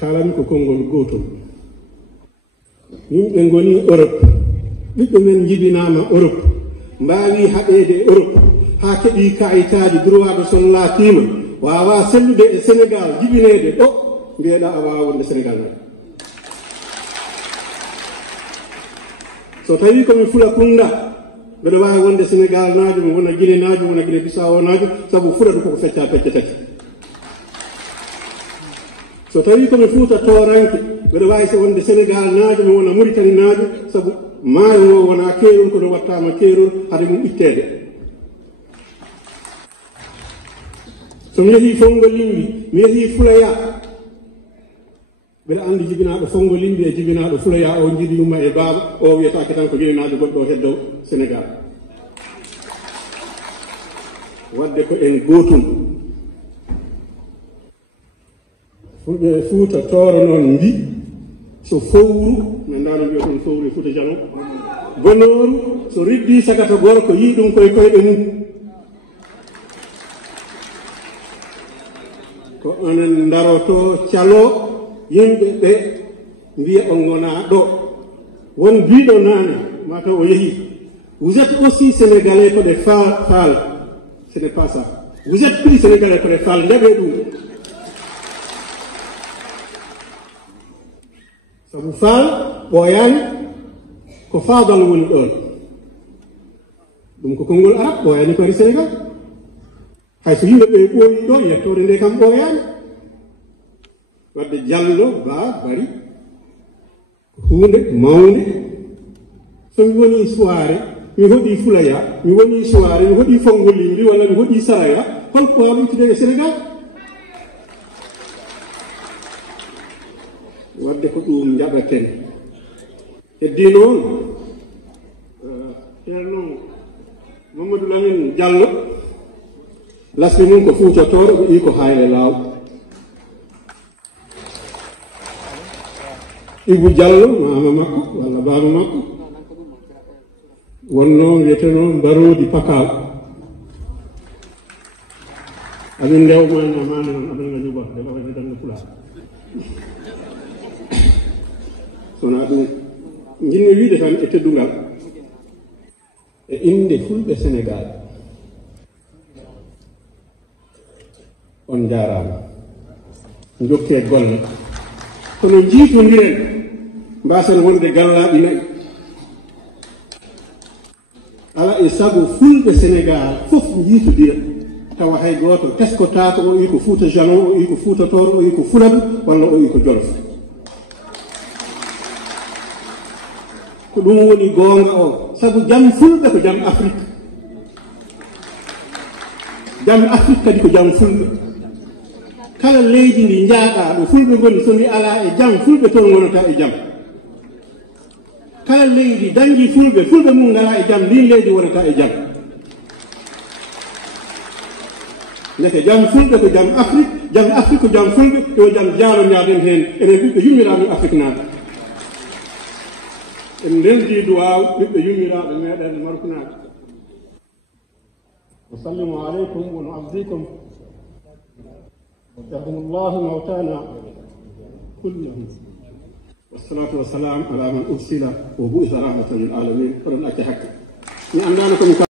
kalami ko konngol gotol yimɓe ngoni Europe ɓiɓɓe men jibinama Europe mbawi haɓede Europe ha keeɓi kayitaji droit de sol laatima wawa sellude e Sénégal jibinede ɗo mbiyeɗa a wawa wonde Sénégal naɗo so tawi komi fula kunda mbeɗa wawi wonde Sénégal najo mi wona Guinée najo wona Guinée Bissau najo saabu fuladu koko fecca pecce tati so tawi komi Fuuta Toranke mbeɗa wawi so wonde Sénégal najo mi wona Mauritanie najo saabu maayo ngo wona keerol kono wattama keerol hade mum ittede somi yeehi Fongo Limbi mi yeehi Fulaya mbeɗa andi jibinaɗo Fongo Limbi e jibinaɗo Fulaya o jiiɗi yumma e baaba o wiyatake tan ko jibinaɗo goɗɗo heddo Sénégal wadde ko en gotum fulɓe Fuuta Tooro noon mbi so fowru nandano mbiya toon fowru e Fuuta Jalon gonoru so riddi sagata gorko yi ɗum koye koyɗe mum ko onen daroto calo yimɓe ɓe mbiya on gona ɗo won biɗo nane mataw o yeehi vous êtes aussi sénégalais ko des faal ce n'est pas ça vous êtes plus sénégalais ko des faal ndeɓe ɗum sabu faal ɓooyani ko faadal woni ɗon ɗum ko konngol arab ɓooyani ko ari Sénégal hay so yimɓe ɓe ɓooyi ɗo yettode nde kam ɓooyani wadde jallo bari hunde mawde somi woni soirée mi hoɗi Fulaya mi woni soirée mi hoɗi Fongo Limbi walla mi hoɗi Saraya holko wawi ittude e Sénégal wadde ko ɗum jaɓaten heddi noon ceerno Mamadou Lamine Diallo lasmi mum ko Fuuta Tooro ɓe ii ko hayle laaw Ibou Diallo mama makko walla baba makko wonno wiyeteno Mbarodi Pakal amin ndewmana mane noon aɗa gañuba nde ɓawene danno pula sona ɗum jinmi wiide tan e teddungal e inde fulɓe Sénégal on jarama jokke golle kono jiitodiren mbasen wonde gallaɓi nayi ala e saago fulɓe Sénégal fof jiitodira tawa hay goto teskotako o wi ko Fuuta Jalon o wi ko Fuuta Tooro o wi ko Fuladu walla o wi ko Jolof ko ɗum woni goonga o sabu jam fulɓe ko jam Afrique jam Afrique kadi ko jam fulɓe kala leydi ndi jaaɗa ɗo fulɓe goni so ndi ala e jam fulɓe toon gonata e jam kala leydi dañji fulɓe mum ngala e jam ndin leydi wonata e jam ndeke jam fulɓe ko jam Afrique ko jam fulɓe yo jam jaalonyaden hen enen ɓiɓɓe yummiraɓe Afrique naaɓe en ndendi duwaw ɓiɓɓe yummiraɓe meɗen markunaɓe wasallimu aleykum wa nu'azzikum يرحم الله موتانا كلهم والصلاة والسلام على من أرسل وبعث رحمة للعالمين.